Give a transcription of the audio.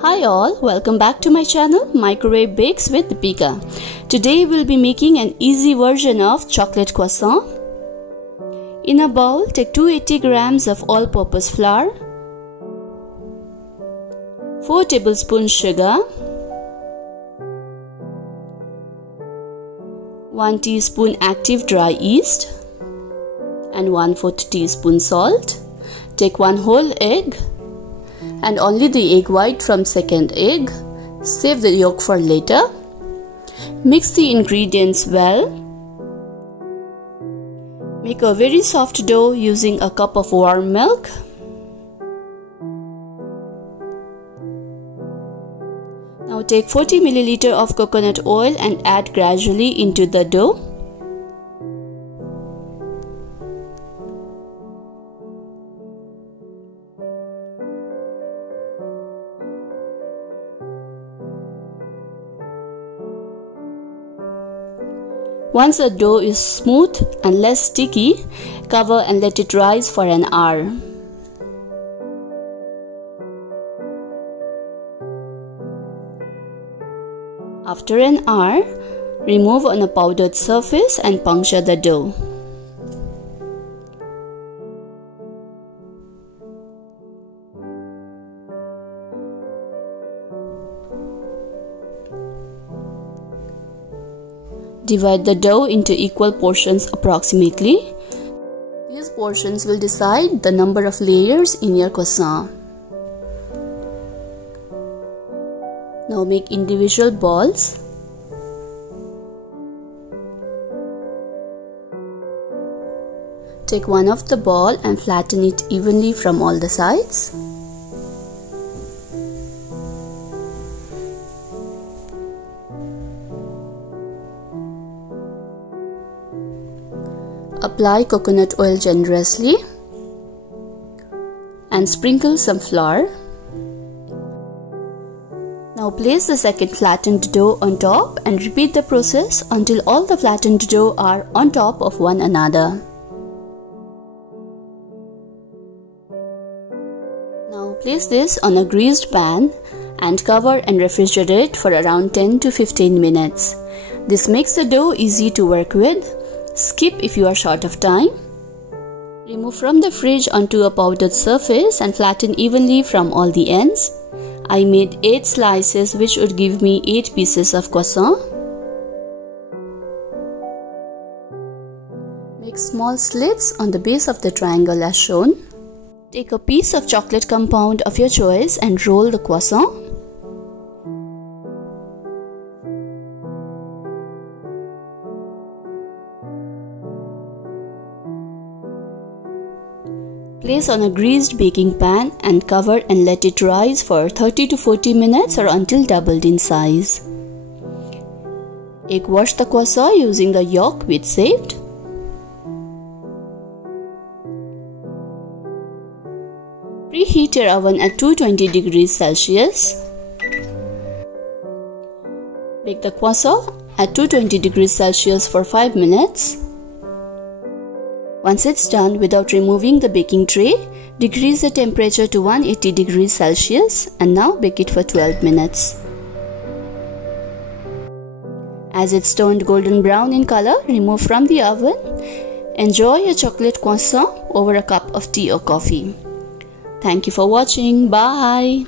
Hi all, welcome back to my channel Microwave Bakes with Deepika. Today we'll be making an easy version of chocolate croissant. In a bowl, take 280 grams of all-purpose flour, 4 tablespoons sugar, 1 teaspoon active dry yeast and 1/4 teaspoon salt. Take 1 whole egg and only the egg white from second egg. Save the yolk for later. Mix the ingredients well. Make a very soft dough using a cup of warm milk. Now take 40 ml of coconut oil and add gradually into the dough. Once the dough is smooth and less sticky, cover and let it rise for an hour. After an hour, remove on a powdered surface and puncture the dough. Divide the dough into equal portions approximately. These portions will decide the number of layers in your croissant. Now make individual balls. Take one of the ball and flatten it evenly from all the sides. Apply coconut oil generously and sprinkle some flour. Now place the second flattened dough on top and repeat the process until all the flattened dough are on top of one another. Now place this on a greased pan and cover and refrigerate for around 10 to 15 minutes. This makes the dough easy to work with. Skip if you are short of time. Remove from the fridge onto a powdered surface and flatten evenly from all the ends. I made 8 slices, which would give me 8 pieces of croissant. Make small slits on the base of the triangle as shown. Take a piece of chocolate compound of your choice and roll the croissant. Place on a greased baking pan and cover and let it rise for 30 to 40 minutes or until doubled in size. Egg wash the croissant using the yolk which saved. Preheat your oven at 220 degrees Celsius. Bake the croissant at 220 degrees Celsius for 5 minutes. Once it's done, without removing the baking tray, decrease the temperature to 180 degrees Celsius and now bake it for 12 minutes. As it's turned golden brown in color, remove from the oven. Enjoy a chocolate croissant over a cup of tea or coffee. Thank you for watching. Bye.